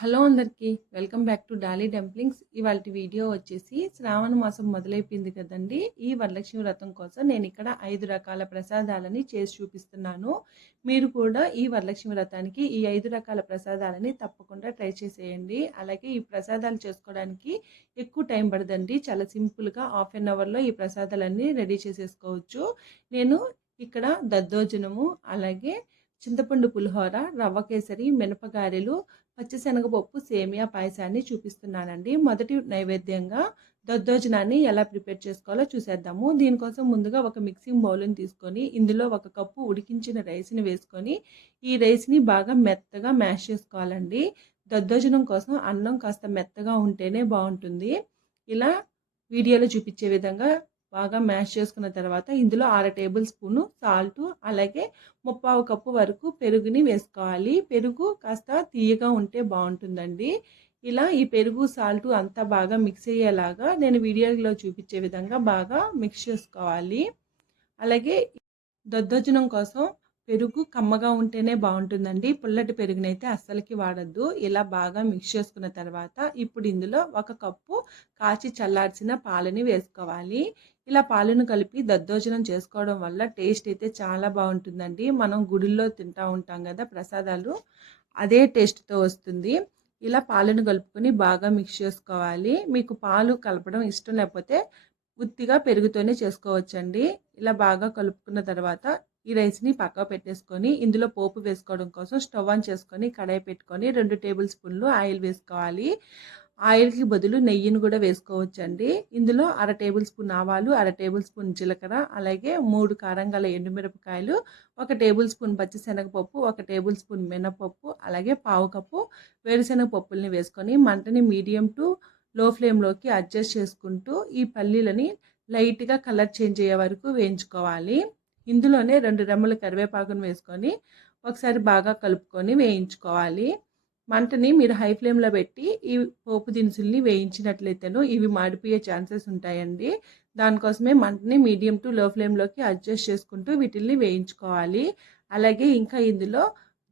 Hello అందరికీ welcome back to Dolly dumplings. ఇవాల్టి video వచ్చేసి శ్రావణ మాసం మొదలైపోయింది కదండి. ఈ వరలక్ష్మి వ్రతం కోసం నేను ఇక్కడ 5 రకాల ప్రసాదాలని చేసి చూపిస్తున్నాను. మీరు కూడా ఈ వరలక్ష్మి వ్రతానికి ఈ 5 రకాల ప్రసాదాలని తప్పకుండా ట్రై చేసేయండి. అలాగే ఈ ప్రసాదాలు చేసుకోవడానికి ఎక్కువ టైం పడదండి. చాలా సింపుల్గా హాఫ్ అన్ అవర్లో ఈ ప్రసాదాలన్నీ రెడీ చేసేసుకోవచ్చు. నేను ఇక్కడ దద్దోజనము, అలాగే చింతపండు పులిహోర, రవ్వ కేసరి, మినపగారెలు, పచ్చిశనగపప్పు సేమియా పాయసాన్ని చూపిస్తున్నానండి. మొదటి నైవేద్యంగా దద్దోజనాన్ని ఎలా ప్రిపేర్ చేసుకోవాలో చూసేద్దాము. దీనికోసం ముందుగా ఒక మిక్సింగ్ బౌల్ని తీసుకొని ఇందులో 1 కప్పు ఉడికించిన రైస్ని వేసుకొని ఈ రైస్ని బాగా మెత్తగా మ్యాష్ చేసుకోవాలండి. దద్దోజనం కోసం అన్నం కాస్త మెత్తగా ఉంటేనే బాగుంటుంది. ఇలా వీడియోలో చూపించే విధంగా బాగా మ్యాష్ చేసుకున్న తర్వాత ఇందులో 1/2 టేబుల్ స్పూను సాల్ట్, అలాగే 3/4 కప్పు వరకు పెరుగుని వేసుకోవాలి. పెరుగు కాస్త తీయగా ఉంటే బాగుంటుందండి. ఇలా ఈ పెరుగు సాల్ట్ అంతా బాగా మిక్స్ అయ్యేలాగా నేను వీడియోలో చూపించే విధంగా బాగా మిక్స్ చేసుకోవాలి. అలాగే దద్దోజనం కోసం పెరుగు కమ్మగా ఉంటేనే బాగుంటుందండి. పుల్లటి పెరుగునైతే అస్సలకి వాడద్దు. ఇలా బాగా మిక్స్ చేసుకున్న తర్వాత ఇప్పుడు ఇందులో 1 కప్పు కాచి చల్లార్చిన పాలని వేసుకోవాలి. ఇలా పాలను కలిపి దద్దోజనం చేసుకోవడం వల్ల టేస్ట్ అయితే చాలా బాగుంటుందండి. మనం గుడిలో తింటూ ఉంటాం కదా ప్రసాదాలు, అదే టేస్ట్తో వస్తుంది. ఇలా పాలను కలుపుకొని బాగా మిక్స్ చేసుకోవాలి. మీకు పాలు కలపడం ఇష్టం లేకపోతే ఉత్తిగా పెరుగుతోనే చేసుకోవచ్చండి. ఇలా బాగా కలుపుకున్న తర్వాత ఈ రైస్ని పక్కకు పెట్టేసుకొని ఇందులో పోపు వేసుకోవడం కోసం స్టవ్ ఆన్ చేసుకొని కడాయి పెట్టుకొని 2 టేబుల్ స్పూన్లు ఆయిల్ వేసుకోవాలి. ఆయిల్కి బదులు నెయ్యిని కూడా వేసుకోవచ్చండి. ఇందులో 1/2 టేబుల్ స్పూన్ ఆవాలు, 1/2 టేబుల్ స్పూన్ జీలకర్ర, అలాగే 3 కారం గల ఎండుమిరపకాయలు, 1 టేబుల్ స్పూన్ పచ్చిశనగపప్పు, 1 టేబుల్ స్పూన్ మినపప్పు, అలాగే 1/4 కప్పు వేరుశనగ పప్పుల్ని వేసుకొని మంటని మీడియం టు లో ఫ్లేమ్లోకి అడ్జస్ట్ చేసుకుంటూ ఈ పల్లీలని లైట్గా కలర్ చేంజ్ అయ్యే వరకు వేయించుకోవాలి. ఇందులోనే 2 రెమ్మల కరివేపాకును వేసుకొని ఒకసారి బాగా కలుపుకొని వేయించుకోవాలి. మంటని మీరు హై ఫ్లేమ్లో పెట్టి ఈ పోపు దినుసుల్ని వేయించినట్లయితేను ఇవి మాడిపోయే ఛాన్సెస్ ఉంటాయండి. దానికోసమే మంటని మీడియం టు లో ఫ్లేమ్లోకి అడ్జస్ట్ చేసుకుంటూ వీటిల్ని వేయించుకోవాలి. అలాగే ఇంకా ఇందులో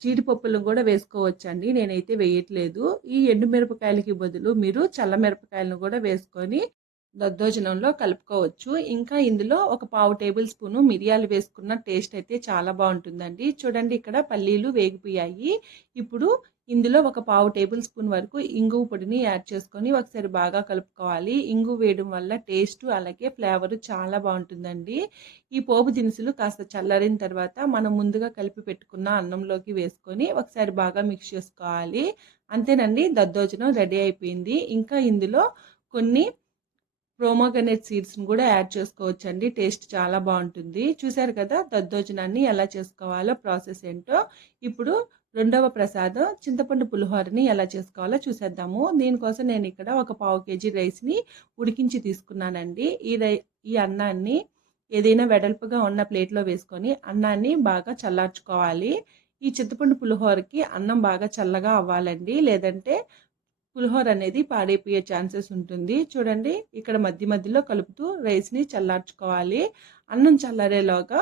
జీడిపప్పులను కూడా వేసుకోవచ్చండి. నేనైతే వేయట్లేదు. ఈ ఎండుమిరపకాయలకి బదులు మీరు చల్లమిరపకాయలను కూడా వేసుకొని దద్దోజనంలో కలుపుకోవచ్చు. ఇంకా ఇందులో 1/4 టేబుల్ స్పూను మిరియాలు వేసుకున్న టేస్ట్ అయితే చాలా బాగుంటుందండి. చూడండి ఇక్కడ పల్లీలు వేగిపోయాయి. ఇప్పుడు ఇందులో 1/4 టేబుల్ స్పూన్ వరకు ఇంగువ పొడిని యాడ్ చేసుకొని ఒకసారి బాగా కలుపుకోవాలి. ఇంగువ వేయడం వల్ల టేస్ట్ అలాగే ఫ్లేవర్ చాలా బాగుంటుందండి. ఈ పోపు దినుసులు కాస్త చల్లారిన తర్వాత మనం ముందుగా కలిపి పెట్టుకున్న అన్నంలోకి వేసుకొని ఒకసారి బాగా మిక్స్ చేసుకోవాలి. అంతేనండి, దద్దోజనం రెడీ అయిపోయింది. ఇంకా ఇందులో కొన్ని ప్రోమోగనేట్ సీడ్స్ని కూడా యాడ్ చేసుకోవచ్చండి. టేస్ట్ చాలా బాగుంటుంది. చూశారు కదా దద్దోజనాన్ని ఎలా చేసుకోవాలో, ప్రాసెస్ ఏంటో. ఇప్పుడు రెండవ ప్రసాదం చింతపండు పులిహోరని ఎలా చేసుకోవాలో చూసేద్దాము. దీనికోసం నేను ఇక్కడ 1/4 కేజీ రైస్ని ఉడికించి తీసుకున్నానండి. ఈ అన్నాన్ని ఏదైనా వెడల్పుగా ఉన్న ప్లేట్లో వేసుకొని అన్నాన్ని బాగా చల్లార్చుకోవాలి. ఈ చింతపండు పులిహోరకి అన్నం బాగా చల్లగా అవ్వాలండి, లేదంటే పులిహోర అనేది పాడైపోయే ఛాన్సెస్ ఉంటుంది. చూడండి ఇక్కడ మధ్య మధ్యలో కలుపుతూ రైస్ని చల్లార్చుకోవాలి. అన్నం చల్లారేలోగా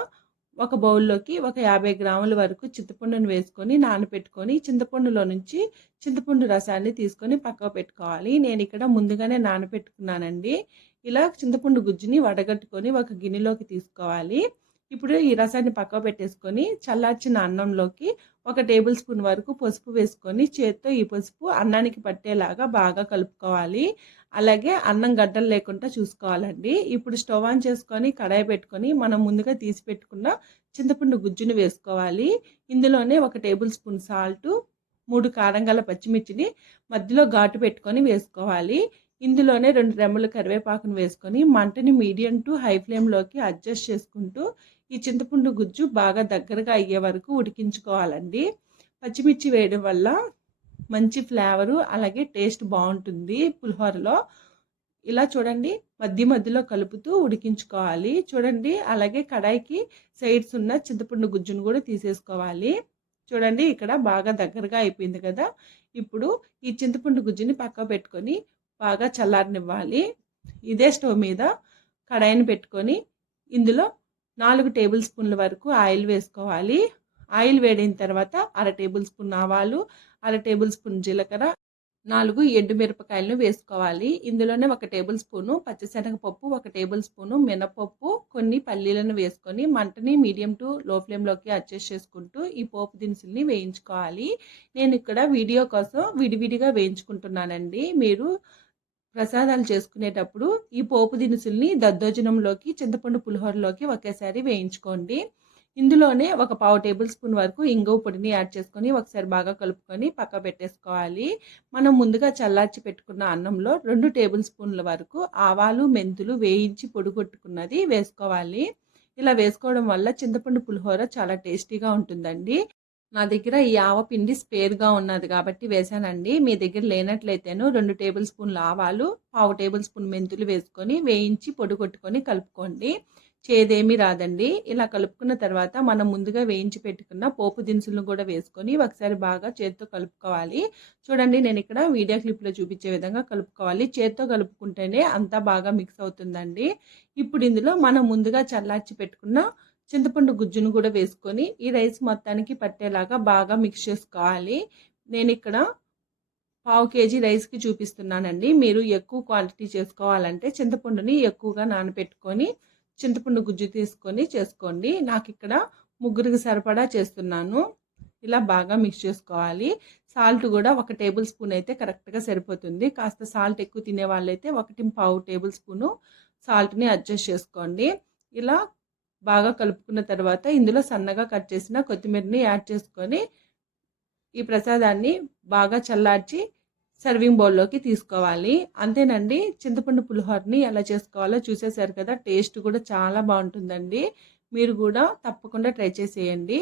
ఒక బౌల్లోకి ఒక 50 గ్రాముల వరకు చింతపండును వేసుకొని నానబెట్టుకొని చింతపండులో నుంచి చింతపండు రసాన్ని తీసుకొని పక్కకు పెట్టుకోవాలి. నేను ఇక్కడ ముందుగానే నానబెట్టుకున్నానండి. ఇలా చింతపండు గుజ్జుని వడగట్టుకొని ఒక గిన్నెలోకి తీసుకోవాలి. ఇప్పుడు ఈ రసాన్ని పక్కకు పెట్టేసుకొని చల్లార్చిన అన్నంలోకి 1 టేబుల్ స్పూన్ వరకు పసుపు వేసుకొని చేత్తో ఈ పసుపు అన్నానికి పట్టేలాగా బాగా కలుపుకోవాలి. అలాగే అన్నం గడ్డలు లేకుండా చూసుకోవాలండి. ఇప్పుడు స్టవ్ ఆన్ చేసుకొని కడాయి పెట్టుకొని మనం ముందుగా తీసి పెట్టుకున్న చింతపండు గుజ్జుని వేసుకోవాలి. ఇందులోనే 1 టేబుల్ స్పూన్ సాల్ట్, 3 కారం గల పచ్చిమిర్చిని మధ్యలో ఘాటు పెట్టుకొని వేసుకోవాలి. ఇందులోనే 2 రెమ్మల కరివేపాకును వేసుకొని మంటని మీడియం టు హై ఫ్లేమ్లోకి అడ్జస్ట్ చేసుకుంటూ ఈ చింతపండు గుజ్జు బాగా దగ్గరగా అయ్యే వరకు ఉడికించుకోవాలండి. పచ్చిమిర్చి వేయడం వల్ల మంచి ఫ్లేవరు అలాగే టేస్ట్ బాగుంటుంది పులిహోరలో. ఇలా చూడండి మధ్య మధ్యలో కలుపుతూ ఉడికించుకోవాలి. చూడండి అలాగే కడాయికి సైడ్స్ ఉన్న చింతపండు గుజ్జును కూడా తీసేసుకోవాలి. చూడండి ఇక్కడ బాగా దగ్గరగా అయిపోయింది కదా. ఇప్పుడు ఈ చింతపండు గుజ్జుని పక్కకు పెట్టుకొని బాగా చల్లారనివ్వాలి. ఇదే స్టవ్ మీద కడాయిని పెట్టుకొని ఇందులో 4 టేబుల్ స్పూన్ల వరకు ఆయిల్ వేసుకోవాలి. ఆయిల్ వేడిన తర్వాత 1/2 టేబుల్ స్పూన్ ఆవాలు, 1/2 టేబుల్ స్పూన్ జీలకర్ర, 4 ఎండుమిరపకాయలను వేసుకోవాలి. ఇందులోనే 1 టేబుల్ స్పూను పచ్చిశనగపప్పు, 1 టేబుల్ స్పూను మినపప్పు, కొన్ని పల్లీలను వేసుకొని మంటని మీడియం టు లో ఫ్లేమ్‌లోకి అడ్జస్ట్ చేసుకుంటూ ఈ పోపు దినుసుల్ని వేయించుకోవాలి. నేను ఇక్కడ వీడియో కోసం విడివిడిగా వేయించుకుంటున్నానండి. మీరు ప్రసాదాలు చేసుకునేటప్పుడు ఈ పోపు దినుసుల్ని దద్దోజనంలోకి, చింతపండు పులిహోరలోకి ఒకేసారి వేయించుకోండి. ఇందులోనే ఒక పావు టేబుల్ స్పూన్ వరకు ఇంగువ పొడిని యాడ్ చేసుకొని ఒకసారి బాగా కలుపుకొని పక్క పెట్టేసుకోవాలి. మనం ముందుగా చల్లార్చి పెట్టుకున్న అన్నంలో 2 టేబుల్ స్పూన్ల వరకు ఆవాలు, మెంతులు వేయించి పొడి కొట్టుకున్నది వేసుకోవాలి. ఇలా వేసుకోవడం వల్ల చింతపండు పులిహోర చాలా టేస్టీగా ఉంటుందండి. నా దగ్గర ఈ ఆవపిండి స్పేర్‌గా ఉన్నది కాబట్టి వేశానండి. మీ దగ్గర లేనట్లయితేను 2 టేబుల్ స్పూన్ల ఆవాలు, పావు టేబుల్ స్పూన్ మెంతులు వేసుకొని వేయించి పొడి కొట్టుకొని కలుపుకోండి. చేదేమీ రాదండి. ఇలా కలుపుకున్న తర్వాత మనం ముందుగా వేయించి పెట్టుకున్న పోపు దినుసులను కూడా వేసుకొని ఒకసారి బాగా చేత్తో కలుపుకోవాలి. చూడండి నేను ఇక్కడ వీడియో క్లిప్‌లో చూపించే విధంగా కలుపుకోవాలి. చేత్తో కలుపుకుంటేనే అంతా బాగా మిక్స్ అవుతుందండి. ఇప్పుడు ఇందులో మనం ముందుగా చల్లార్చి పెట్టుకున్న చింతపండు గుజ్జును కూడా వేసుకొని ఈ రైస్ మొత్తానికి పట్టేలాగా బాగా మిక్స్ చేసుకోవాలి. నేను ఇక్కడ పావు కేజీ రైస్‌కి చూపిస్తున్నానండి. మీరు ఎక్కువ క్వాంటిటీ చేసుకోవాలంటే చింతపండుని ఎక్కువగా నానబెట్టుకొని చింతపండు గుజ్జు తీసుకొని చేసుకోండి. నాకు ఇక్కడ ముగ్గురికి సరిపడా చేస్తున్నాను. ఇలా బాగా మిక్స్ చేసుకోవాలి. సాల్ట్ కూడా 1 టేబుల్ స్పూన్ అయితే కరెక్ట్‌గా సరిపోతుంది. కాస్త సాల్ట్ ఎక్కువ తినే వాళ్ళైతే 1.5 టేబుల్ స్పూను సాల్ట్‌ని అడ్జస్ట్ చేసుకోండి. ఇలా బాగా కలుపుకున్న తర్వాత ఇందులో సన్నగా కట్ చేసిన కొత్తిమీరని యాడ్ చేసుకొని ఈ ప్రసాదాన్ని బాగా చల్లార్చి సర్వింగ్ బౌల్లోకి తీసుకోవాలి. అంతేనండి, చింతపండు పులిహోరని ఎలా చేసుకోవాలో చూసేశారు కదా. టేస్ట్ కూడా చాలా బాగుంటుందండి. మీరు కూడా తప్పకుండా ట్రై చేసేయండి.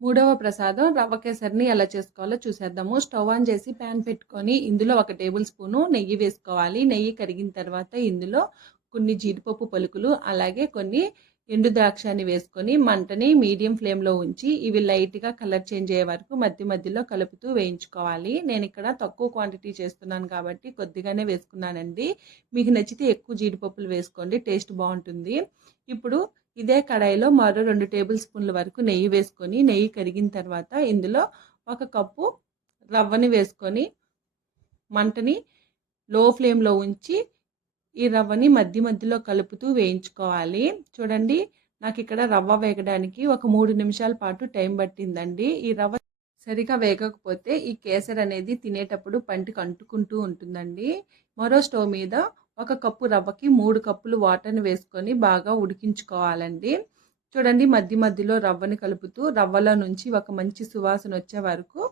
మూడవ ప్రసాదం రవ్వ కేసరిని ఎలా చేసుకోవాలో చూసేద్దాము. స్టవ్ ఆన్ చేసి ప్యాన్ పెట్టుకొని ఇందులో 1 టేబుల్ స్పూను నెయ్యి వేసుకోవాలి. నెయ్యి కరిగిన తర్వాత ఇందులో కొన్ని జీడిపప్పు పలుకులు అలాగే కొన్ని ఎండు ద్రాక్షని వేసుకొని మంటని మీడియం ఫ్లేమ్లో ఉంచి ఇవి లైట్గా కలర్ చేంజ్ అయ్యే వరకు మధ్యలో కలుపుతూ వేయించుకోవాలి. నేను ఇక్కడ తక్కువ క్వాంటిటీ చేస్తున్నాను కాబట్టి కొద్దిగానే వేసుకున్నానండి. మీకు నచ్చితే ఎక్కువ జీడిపప్పులు వేసుకోండి, టేస్ట్ బాగుంటుంది. ఇప్పుడు ఇదే కడాయిలో మరో 2 టేబుల్ స్పూన్ల వరకు నెయ్యి వేసుకొని నెయ్యి కరిగిన తర్వాత ఇందులో 1 కప్పు రవ్వని వేసుకొని మంటని లో ఫ్లేమ్లో ఉంచి ఈ రవ్వని మధ్యలో కలుపుతూ వేయించుకోవాలి. చూడండి నాకు ఇక్కడ రవ్వ వేగడానికి ఒక 3 నిమిషాల పాటు టైం పట్టిందండి. ఈ రవ్వ సరిగా వేగకపోతే ఈ కేసరి అనేది తినేటప్పుడు పంటికి అంటుకుంటూ ఉంటుందండి. మరో స్టవ్ మీద 1 కప్పు రవ్వకి 3 కప్పులు వాటర్ని వేసుకొని బాగా ఉడికించుకోవాలండి. చూడండి మధ్యలో రవ్వని కలుపుతూ రవ్వలో నుంచి ఒక మంచి సువాసన వచ్చే వరకు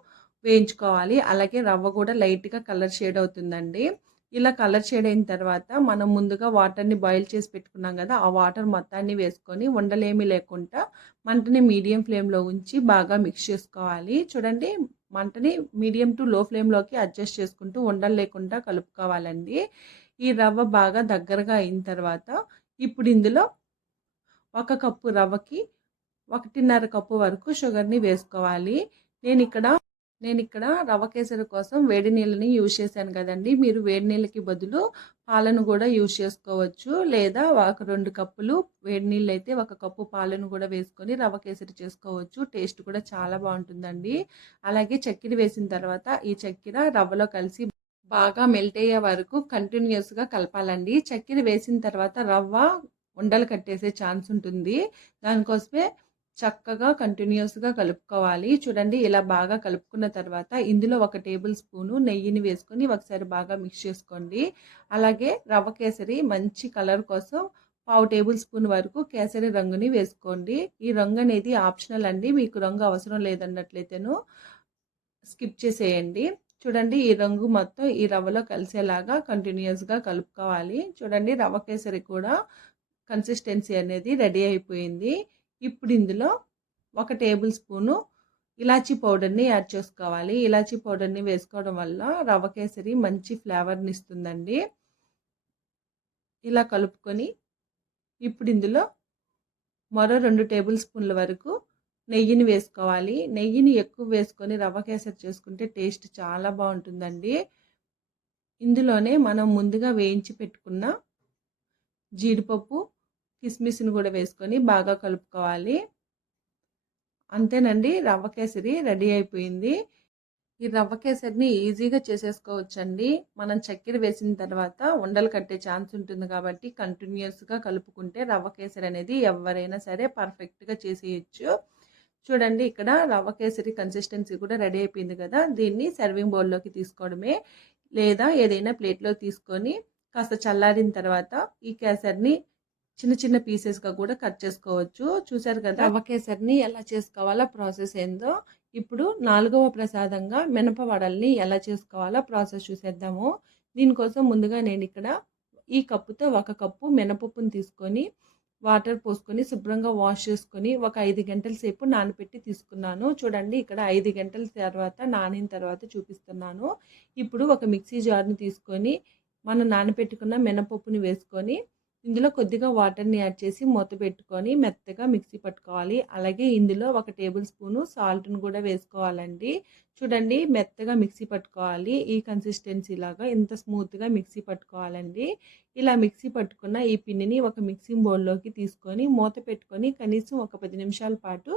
వేయించుకోవాలి. అలాగే రవ్వ కూడా లైట్గా కలర్ షేడ్ అవుతుందండి. ఇలా కలర్ షేడ్ అయిన తర్వాత మనం ముందుగా వాటర్ని బాయిల్ చేసి పెట్టుకున్నాం కదా, ఆ వాటర్ మొత్తాన్ని వేసుకొని ఉండలేమీ లేకుండా మంటని మీడియం ఫ్లేమ్లో ఉంచి బాగా మిక్స్ చేసుకోవాలి. చూడండి మంటని మీడియం టు లో ఫ్లేమ్లోకి అడ్జస్ట్ చేసుకుంటూ ఉండలు లేకుండా కలుపుకోవాలండి. ఈ రవ్వ బాగా దగ్గరగా అయిన తర్వాత ఇప్పుడు ఇందులో 1 కప్పు రవ్వకి 1.5 కప్పు వరకు షుగర్ని వేసుకోవాలి. నేను ఇక్కడ రవ్వ కేసరి కోసం వేడి నీళ్ళని యూజ్ చేశాను కదండి. మీరు వేడి నీళ్ళకి బదులు పాలను కూడా యూజ్ చేసుకోవచ్చు. లేదా ఒక 2 కప్పులు వేడి నీళ్ళు అయితే 1 కప్పు పాలను కూడా వేసుకొని రవ్వ కేసరి చేసుకోవచ్చు. టేస్ట్ కూడా చాలా బాగుంటుందండి. అలాగే చక్కెర వేసిన తర్వాత ఈ చక్కెర రవ్వలో కలిసి బాగా మెల్ట్ అయ్యే వరకు కంటిన్యూస్గా కలపాలండి. చక్కెర వేసిన తర్వాత రవ్వ ఉండలు కట్టేసే ఛాన్స్ ఉంటుంది. దానికోసమే చక్కగా కంటిన్యూస్గా కలుపుకోవాలి. చూడండి ఇలా బాగా కలుపుకున్న తర్వాత ఇందులో 1 టేబుల్ స్పూను నెయ్యిని వేసుకొని ఒకసారి బాగా మిక్స్ చేసుకోండి. అలాగే రవ్వ కేసరి మంచి కలర్ కోసం పావు టేబుల్ స్పూన్ వరకు కేసరి రంగుని వేసుకోండి. ఈ రంగు అనేది ఆప్షనల్ అండి. మీకు రంగు అవసరం లేదన్నట్లయితేను స్కిప్ చేసేయండి. చూడండి ఈ రంగు మొత్తం ఈ రవ్వలో కలిసేలాగా కంటిన్యూస్గా కలుపుకోవాలి. చూడండి రవ్వ కేసరి కూడా కన్సిస్టెన్సీ అనేది రెడీ అయిపోయింది. ఇప్పుడు ఇందులో 1 టేబుల్ స్పూను ఇలాచీ పౌడర్ని యాడ్ చేసుకోవాలి. ఇలాచీ పౌడర్ని వేసుకోవడం వల్ల రవ్వ కేసరి మంచి ఫ్లేవర్ని ఇస్తుందండి. ఇలా కలుపుకొని ఇప్పుడు ఇందులో మరో 2 టేబుల్ స్పూన్ల వరకు నెయ్యిని వేసుకోవాలి. నెయ్యిని ఎక్కువ వేసుకొని రవ్వ కేసరి చేసుకుంటే టేస్ట్ చాలా బాగుంటుందండి. ఇందులోనే మనం ముందుగా వేయించి పెట్టుకున్న జీడిపప్పు కిస్మిస్ని కూడా వేసుకొని బాగా కలుపుకోవాలి. అంతేనండి, రవ్వ కేసరి రెడీ అయిపోయింది. ఈ రవ్వ కేసరిని ఈజీగా చేసేసుకోవచ్చండి. మనం చక్కెర వేసిన తర్వాత ఉండలు కట్టే ఛాన్స్ ఉంటుంది కాబట్టి కంటిన్యూయస్‌గా కలుపుకుంటే రవ్వ కేసరి అనేది ఎవరైనా సరే పర్ఫెక్ట్‌గా చేసేయొచ్చు. చూడండి ఇక్కడ రవ్వ కేసరి కన్సిస్టెన్సీ కూడా రెడీ అయిపోయింది కదా! దీన్ని సర్వింగ్ బౌల్‌లోకి తీసుకోవడమే. లేదా ఏదైనా ప్లేట్‌లో తీసుకొని కాస్త చల్లారిన తర్వాత ఈ కేసరిని చిన్న చిన్న పీసెస్‌గా కూడా కట్ చేసుకోవచ్చు. చూసారు కదా! రవ్వ కేసరిని ఎలా చేసుకోవాలో ప్రాసెస్ ఏందో. ఇప్పుడు 4వ ప్రసాదంగా మినప వడల్ని ఎలా చేసుకోవాలో ప్రాసెస్ చూసేద్దాము. దీనికోసం ముందుగా నేనిక్కడ ఈ కప్పుతో 1 కప్పు మినపప్పుని తీసుకొని వాటర్ పోసుకొని శుభ్రంగా వాష్ చేసుకొని ఒక 5 గంటల సేపు నానబెట్టి తీసుకున్నాను. చూడండి ఇక్కడ 5 గంటల తర్వాత నానిన తర్వాత చూపిస్తున్నాను. ఇప్పుడు ఒక మిక్సీ జార్‌ని తీసుకొని మనం నానబెట్టుకున్న మినపప్పుని వేసుకొని ఇందులో కొద్దిగా వాటర్‌ని యాడ్ చేసి మూత పెట్టుకొని మెత్తగా మిక్సీ పట్టుకోవాలి. అలాగే ఇందులో 1 టేబుల్ స్పూను సాల్ట్‌ని కూడా వేసుకోవాలండి. చూడండి మెత్తగా మిక్సీ పట్టుకోవాలి. ఈ కన్సిస్టెన్సీ లాగా ఇంత స్మూత్‌గా మిక్సీ పట్టుకోవాలండి. ఇలా మిక్సీ పట్టుకున్న ఈ పిండిని ఒక మిక్సింగ్ బౌల్‌లోకి తీసుకొని మూత పెట్టుకొని కనీసం ఒక 10 నిమిషాల పాటు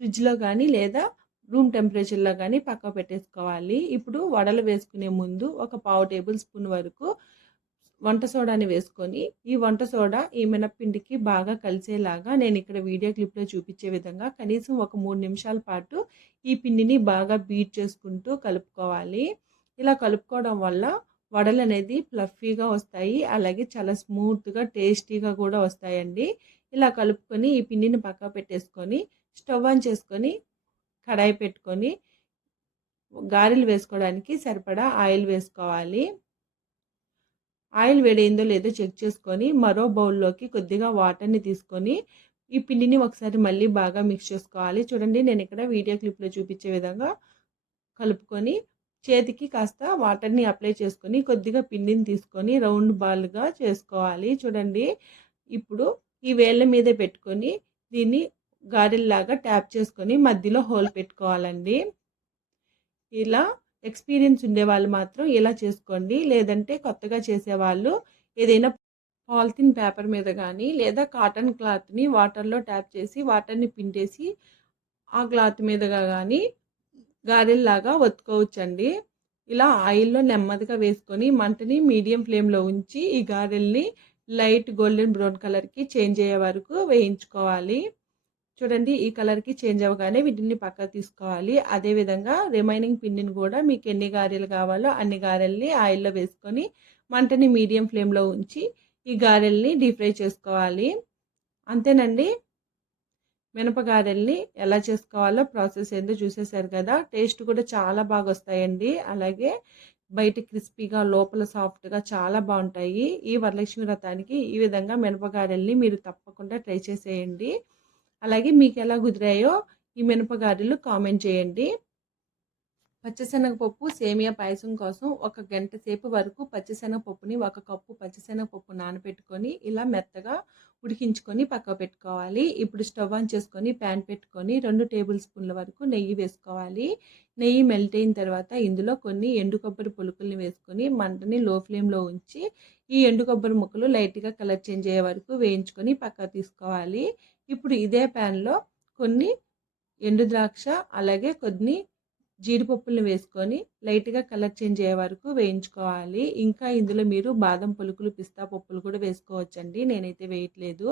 ఫ్రిడ్జ్‌లో గానీ లేదా రూమ్ టెంపరేచర్‌లో గానీ పక్కకు పెట్టేసుకోవాలి. ఇప్పుడు వడలు వేసుకునే ముందు ఒక పావు టేబుల్ స్పూన్ వరకు వంట సోడాని వేసుకొని ఈ వంట సోడా ఈ మినప్పిండికి బాగా కలిసేలాగా నేను ఇక్కడ వీడియో క్లిప్లో చూపించే విధంగా కనీసం ఒక 3 నిమిషాల పాటు ఈ పిండిని బాగా బీట్ చేసుకుంటూ కలుపుకోవాలి. ఇలా కలుపుకోవడం వల్ల వడలు అనేది ఫ్లఫీగా వస్తాయి. అలాగే చాలా స్మూత్గా టేస్టీగా కూడా వస్తాయండి. ఇలా కలుపుకొని ఈ పిండిని పక్కకు పెట్టేసుకొని స్టవ్ ఆన్ చేసుకొని కడాయి పెట్టుకొని గారెలు వేసుకోవడానికి సరిపడా ఆయిల్ వేసుకోవాలి. ఆయిల్ వేడైందో లేదో చెక్ చేసుకొని మరో బౌల్లోకి కొద్దిగా వాటర్‌ని తీసుకొని ఈ పిండిని ఒకసారి మళ్ళీ బాగా మిక్స్ చేసుకోవాలి. చూడండి నేను ఇక్కడ వీడియో క్లిప్‌లో చూపించే విధంగా కలుపుకొని చేతికి కాస్త వాటర్‌ని అప్లై చేసుకొని కొద్దిగా పిండిని తీసుకొని రౌండ్ బాల్‌గా చేసుకోవాలి. చూడండి ఇప్పుడు ఈ వేళ్ళ మీదే పెట్టుకొని దీన్ని గారెల్లాగా ట్యాప్ చేసుకొని మధ్యలో హోల్ పెట్టుకోవాలండి. ఇలా ఎక్స్‌పీరియన్స్ ఉండేవాళ్ళు మాత్రం ఇలా చేసుకోండి. లేదంటే కొత్తగా చేసేవాళ్ళు ఏదైనా పాలిథీన్ పేపర్ మీద గానీ, లేదా కాటన్ క్లాత్‌ని వాటర్‌లో ట్యాప్ చేసి వాటర్‌ని పిండేసి ఆ క్లాత్ మీదగా గానీ గారెల్లాగా ఒత్తుకోవచ్చండి. ఇలా ఆయిల్‌లో నెమ్మదిగా వేసుకొని మంటని మీడియం ఫ్లేమ్‌లో ఉంచి ఈ గారెల్ని లైట్ గోల్డెన్ బ్రౌన్ కలర్‌కి చేంజ్ అయ్యే వరకు వేయించుకోవాలి. చూడండి ఈ కలర్‌కి చేంజ్ అవ్వగానే వీటిని పక్కకు తీసుకోవాలి. అదేవిధంగా రిమైనింగ్ పిండిని కూడా మీకు ఎన్ని గారెలు కావాలో అన్ని గారెల్ని ఆయిల్‌లో వేసుకొని మంటని మీడియం ఫ్లేమ్‌లో ఉంచి ఈ గారెల్ని డీప్ ఫ్రై చేసుకోవాలి. అంతేనండి. మినపగారెల్ని ఎలా చేసుకోవాలో ప్రాసెస్ ఏందో చూసేశారు కదా! టేస్ట్ కూడా చాలా బాగా వస్తాయండి. అలాగే బయట క్రిస్పీగా లోపల సాఫ్ట్‌గా చాలా బావుంటాయి. ఈ వరలక్ష్మి వ్రతానికి ఈ విధంగా మినపగారెల్ని మీరు తప్పకుండా ట్రై చేసేయండి. అలాగే మీకెలా కుదిరాయో ఈ మినపగారెలు కామెంట్ చేయండి. పచ్చిశనగపప్పు సేమియా పాయసం కోసం ఒక గంట సేపు వరకు పచ్చిశనగపప్పుని 1 కప్పు పచ్చిశనగపప్పు నానబెట్టుకొని ఇలా మెత్తగా ఉడికించుకొని పక్కకు పెట్టుకోవాలి. ఇప్పుడు స్టవ్ ఆన్ చేసుకొని ప్యాన్ పెట్టుకొని 2 టేబుల్ స్పూన్ల వరకు నెయ్యి వేసుకోవాలి. నెయ్యి మెల్ట్ అయిన తర్వాత ఇందులో కొన్ని ఎండు కొబ్బరి పులుకుల్ని వేసుకొని మంటని లో ఫ్లేమ్‌లో ఉంచి ఈ ఎండు కొబ్బరి ముక్కలు లైట్‌గా కలర్ చేంజ్ అయ్యే వరకు వేయించుకొని పక్కకు తీసుకోవాలి. ఇప్పుడు ఇదే ప్యాన్‌లో కొన్ని ఎండు ద్రాక్ష అలాగే కొన్ని జీడిపప్పుల్ని వేసుకొని లైట్‌గా కలర్ చేంజ్ అయ్యే వరకు వేయించుకోవాలి. ఇంకా ఇందులో మీరు బాదం పలుకులు, పిస్తా పప్పులు కూడా వేసుకోవచ్చండి. నేనైతే వేయట్లేదు.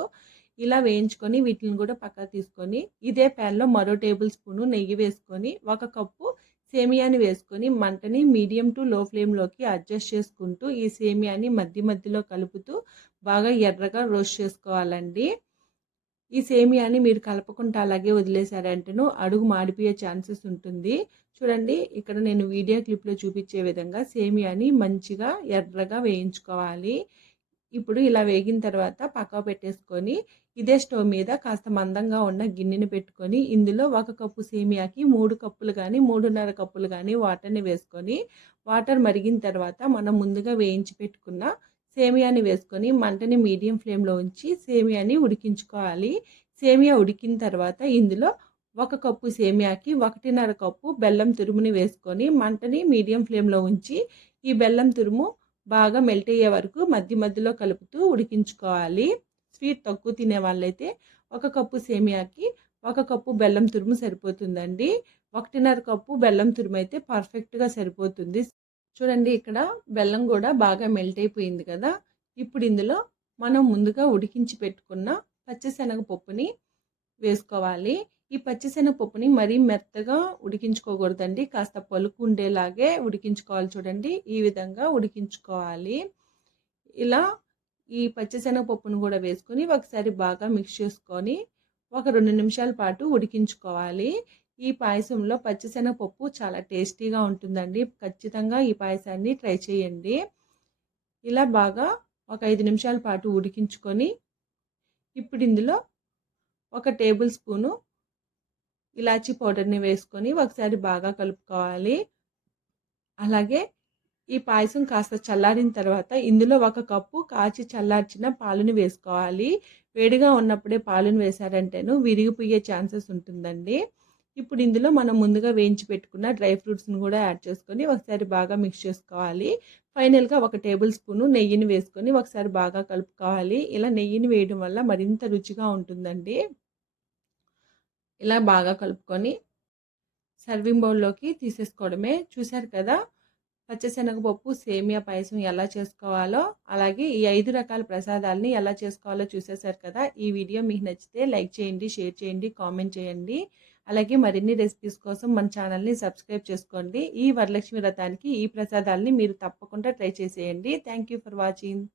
ఇలా వేయించుకొని వీటిని కూడా పక్కకు తీసుకొని ఇదే ప్యాన్‌లో మరో టేబుల్ స్పూను నెయ్యి వేసుకొని 1 కప్పు సేమియాని వేసుకొని మంటని మీడియం టు లో ఫ్లేమ్‌లోకి అడ్జస్ట్ చేసుకుంటూ ఈ సేమియాని మధ్య మధ్యలో కలుపుతూ బాగా ఎర్రగా రోస్ట్ చేసుకోవాలండి. ఈ సేమియాని మీరు కలపకుండా అలాగే వదిలేసారంటేను అడుగు మాడిపోయే ఛాన్సెస్ ఉంటుంది. చూడండి ఇక్కడ నేను వీడియో క్లిప్‌లో చూపించే విధంగా సేమియాని మంచిగా ఎర్రగా వేయించుకోవాలి. ఇప్పుడు ఇలా వేగిన తర్వాత పక్కకు పెట్టేసుకొని ఇదే స్టవ్ మీద కాస్త మందంగా ఉన్న గిన్నెని పెట్టుకొని ఇందులో 1 కప్పు సేమియాకి 3 కప్పులు గానీ, 3:30 కప్పులు గానీ వాటర్‌ని వేసుకొని వాటర్ మరిగిన తర్వాత మనం ముందుగా వేయించి పెట్టుకున్న సేమియాని వేసుకొని మంటని మీడియం ఫ్లేమ్‌లో ఉంచి సేమియాని ఉడికించుకోవాలి. సేమియా ఉడికిన తర్వాత ఇందులో 1 కప్పు సేమియాకి 1:30 కప్పు బెల్లం తురుముని వేసుకొని మంటని మీడియం ఫ్లేమ్‌లో ఉంచి ఈ బెల్లం తురుము బాగా మెల్ట్ అయ్యే వరకు మధ్య మధ్యలో కలుపుతూ ఉడికించుకోవాలి. స్వీట్ తక్కువ తినే వాళ్ళైతే 1 కప్పు సేమియాకి 1 కప్పు బెల్లం తురుము సరిపోతుందండి. 1.5 కప్పు బెల్లం తురుమైతే పర్ఫెక్ట్‌గా సరిపోతుంది. చూడండి ఇక్కడ బెల్లం గూడా బాగా మెల్ట్ అయిపోయింది కదా! ఇప్పుడు ఇందులో మనం ముందుగా ఉడికించి పెట్టుకున్న పచ్చిశనగపప్పుని వేసుకోవాలి. ఈ పచ్చిశనగపప్పుని మరీ మెత్తగా ఉడికించుకోకూడదండి. కాస్త పలుకు ఉండేలాగే ఉడికించుకోవాలి చూడండి. ఈ విధంగా ఉడికించుకోవాలి. ఇలా ఈ పచ్చిశనగపప్పును కూడా వేసుకొని ఒకసారి బాగా మిక్స్ చేసుకొని ఒక 2 నిమిషాల పాటు ఉడికించుకోవాలి. ఈ పాయసంలో పచ్చిశనగపప్పు చాలా టేస్టీగా ఉంటుందండి. ఖచ్చితంగా ఈ పాయసాన్ని ట్రై చేయండి. ఇలా బాగా ఒక 5 నిమిషాల పాటు ఉడికించుకొని ఇప్పుడు ఇందులో ఒక టేబుల్ స్పూను ఇలాచీ పౌడర్‌ని వేసుకొని ఒకసారి బాగా కలుపుకోవాలి. అలాగే ఈ పాయసం కాస్త చల్లారిన తర్వాత ఇందులో 1 కప్పు కాచి చల్లార్చిన పాలుని వేసుకోవాలి. వేడిగా ఉన్నప్పుడే పాలుని వేశారంటేను విరిగిపోయే ఛాన్సెస్ ఉంటుందండి. ఇప్పుడు ఇందులో మనం ముందుగా వేయించి పెట్టుకున్న డ్రై ఫ్రూట్స్‌ని కూడా యాడ్ చేసుకొని ఒకసారి బాగా మిక్స్ చేసుకోవాలి. ఫైనల్‌గా 1 టేబుల్ స్పూను నెయ్యిని వేసుకొని ఒకసారి బాగా కలుపుకోవాలి. ఇలా నెయ్యిని వేయడం వల్ల మరింత రుచిగా ఉంటుందండి. ఇలా బాగా కలుపుకొని సర్వింగ్ బౌల్‌లోకి తీసేసుకోవడమే. చూశారు కదా! పచ్చిశనగపప్పు సేమియా పాయసం ఎలా చేసుకోవాలో, అలాగే ఈ 5 రకాల ప్రసాదాలని ఎలా చేసుకోవాలో చూసేశారు కదా! ఈ వీడియో మీకు నచ్చితే లైక్ చేయండి, షేర్ చేయండి, కామెంట్ చేయండి. అలాగే మరిన్ని రెసిపీస్ కోసం మన ఛానల్‌ని సబ్స్క్రైబ్ చేసుకోండి. ఈ వరలక్ష్మి వ్రతానికి ఈ ప్రసాదాలని మీరు తప్పకుండా ట్రై చేసేయండి. Thank you for watching.